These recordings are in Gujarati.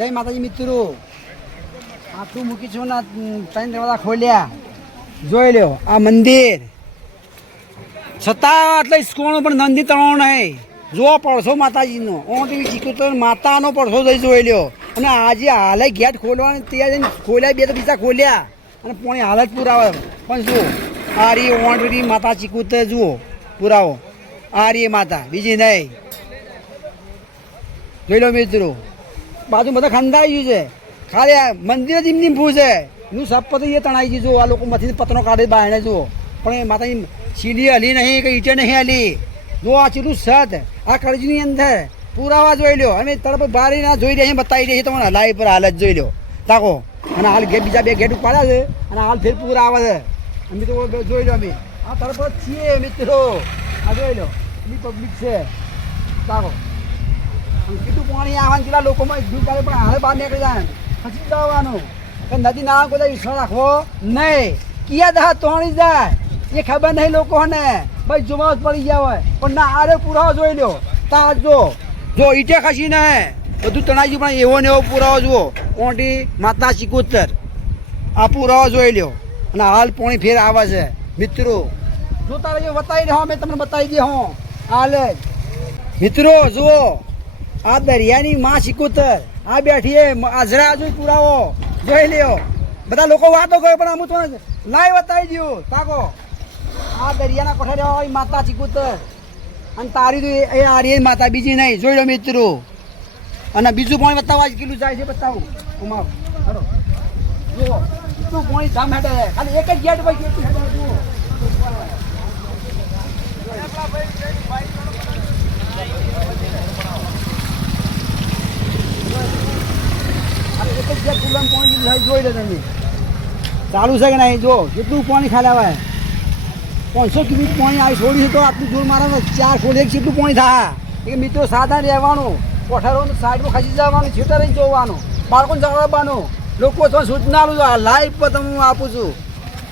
જય માતાજી મિત્રો. આટલું મૂકી છું ના ત્રણ દરવાજા ખોલ્યા. જોઈ લ્યો, આ મંદિર. છતાં એટલે સ્કોણ પણ નંદી તળાવ નહીં. જો પડશો માતાજીનો. ઓટી ચીકુતર માતાનો પડશો જઈ જોઈ લ્યો. અને આજે હાલે ગેટ ખોલવાની ત્યાં ખોલ્યા બે તો બીજા ખોલ્યા. અને પોણી હાલત પુરાવે. પણ જુઓ આ રી ઓંટરી માતા ચીકુતર જુઓ, પુરાવો. આ રી માતા, બીજી નહીં. જોઈ લો મિત્રો. બાજુ બધા ખંડાઈ ગયું છે. ખાલી મંદિર જ ઇમની છે. એનું સપત એ તણાઈ ગયું જો આ લોકો મથી પતનો કાઢી બહારને જુઓ. પણ એ માતાની સીડી હલી નહીં કે ઈટે નહીં હલી. જો આ ચીલું સત, આ કરજની અંદર પુરાવા જોઈ લ્યો. અમે તરફ બારી ના જોઈ રહ્યા બતાવી રહ્યા તમને હલાઈ પર હાલત જોઈ લ્યો. તાકો. અને હાલ ગેટ બીજા બે ગેટ ઉપાડ્યા છે અને હાલ ફેર પૂરા આવે છે. અમે તો જોઈ લો અમે. આ તરફ છીએ મિત્રો. આ જોઈ લો એની પબ્લિક છે. તાકો. કેટલું પાણી આવવાનું કેટલા લોકોમાં દૂર કાઢે પણ હાલ બહાર નીકળી જાય. પછી જવાનું. કે નદી ના કોઈ વિશ્વાસ રાખવો? નહીં. કિયા દહા તોણી જાય. એ ખબર નહીં લોકોને. ભાઈ જોવા જ પડી ગયા હોય. પણ ના, આરે પુરાવો જોઈ લ્યો. તાજ જો. જો ઈટે ખસી ને બધું તણાઈ ગયું, પણ એવો ને એવો પુરાવો જુઓ. ઓંટી માતા સિકોતર. આ પુરાવો જોઈ લ્યો. અને હાલ પોણી ફેર આવે છે. મિત્રો જોતા એ બતાવી દે મેં તમને બતાવી દે હું. હાલ. મિત્રો, જુઓ. આ દરિયાની માં સિકોતર આ બેઠી એ આજરા પુરાવો. જોઈ લ્યો. બધા લોકો વાતો કરે, પણ અમુક તો લાઈવ બતાવી દઉં તાકો આ દરિયાના કોઠારે હોય માતા સિકોતર અને તારી તો એ- એ આરી માતા, બીજી નહીં. જોઈ લો મિત્રો. અને બીજું પાણી બતાવવા જ કેટલું જાય છે બતાવું. ઉમાવ. હરો જુઓ. કેટલું પાણી ધામ ખાલી એક જ ગેટ ભાઈ કેટલું હેઠે છે, જુઓ આ એક જ ગેટ થાય જોઈ લે તમે. ચાલુ છે કે નહીં? જો કેટલું પાણી ખાલી આવે. પાંચસો ક્યુબિક પાણી આવી છોડી છે તો આટલું જોર મારા ચાર એક જેટલું પાણી થાય. એ મિત્રો સાધા રહેવાનું. કોઠારો સાઈડમાં ખસી જવાનું છેટા રહી જોવાનું બાળકોને જવાબવાનું લોકો તો સૂચના આલું છું લાઈવ પર તમે હું આપું છું.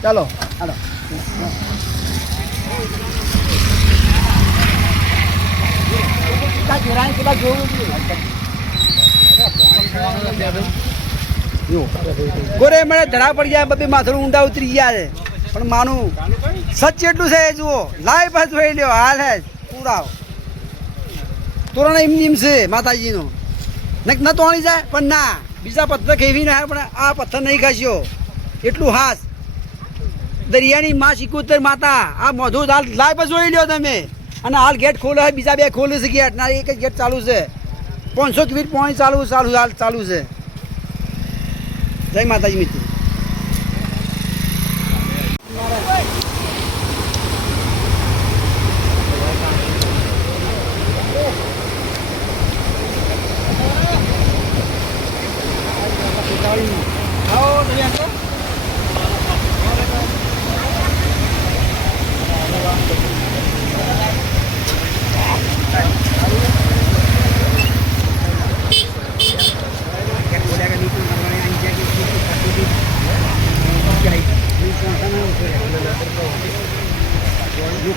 ચાલો હાલો. કેટલા જોવું જો ગોરે મને ધડા પડી જાય બબે માથું ઊંડા ઉતરી ગયા છે. પણ માનું સચ એટલું છે જુઓ. લાઈ પર જોઈ લ્યો, હાલ હે પૂરા તોરણ એમ છે, માતાજીનો. નક ન તોણી જાય, પણ ના. બીજા પથ્થર ખેવી ના પણ આ પથ્થર નહીં ખાશ્યો એટલું હાસ. દરિયાની માં સિકોતર માતા, આ મોઢું હાલ લાઈ પર જોઈ લ્યો તમે. અને હાલ ગેટ ખોલો છે, બીજા બે ખોલે છે ગેટ ના એક જ ગેટ ચાલુ છે. પાંચસો ફીટ પોણી ચાલુ ચાલુ, હાલ ચાલુ છે. જય માતાજી મિત્રો.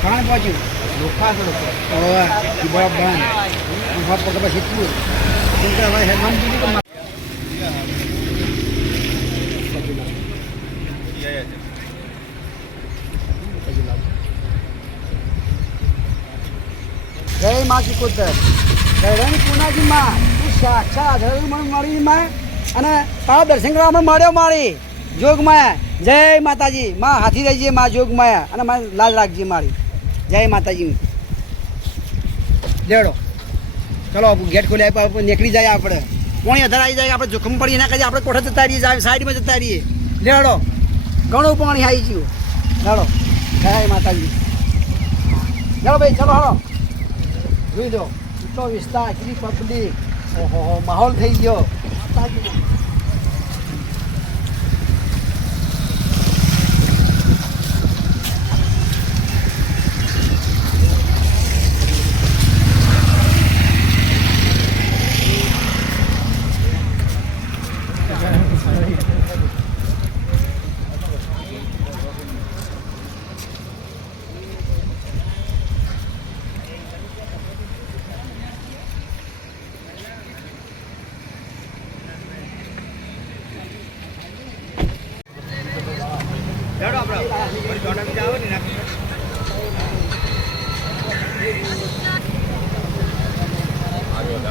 લુખાણ પાછું. લુખા છે. ઓવે બરાબર બંધ. ઊભા પગ પછી એટલું કેમ કે હવે હેડમાન બીજું તો જય મા ચિકોતર ધરણ પુનાજી માં. તું સાક્ષાત મને મળી માં. અને તારા દર્શન કરવા મને મળ્યો મારી. જોગમાયા જય માતાજી. માં હાથી રહેજે માં જોગમાયા અને માં લાજ રાખજે મારી. જય માતાજી. લેડો. ચલો ગેટ ખોલી આપણે નીકળી જાય આપણે. પોણી અધર આવી જાય, આપણે જોખમ પડી એના કરીએ આપણે કોઠે જતા રહીએ સાઈડમાં જતા રહીએ. લેડો, ઘણું પાણી આવી ગયું. લેડો, જય માતાજી. લેડો ભાઈ, ચલો હળો જોઈ દો એટલો વિસ્તાર પબ્લિક ઓહો, માહોલ થઈ ગયો. માતાજી.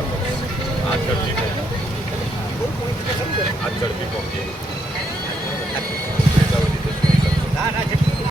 આગળ આગળ આગળ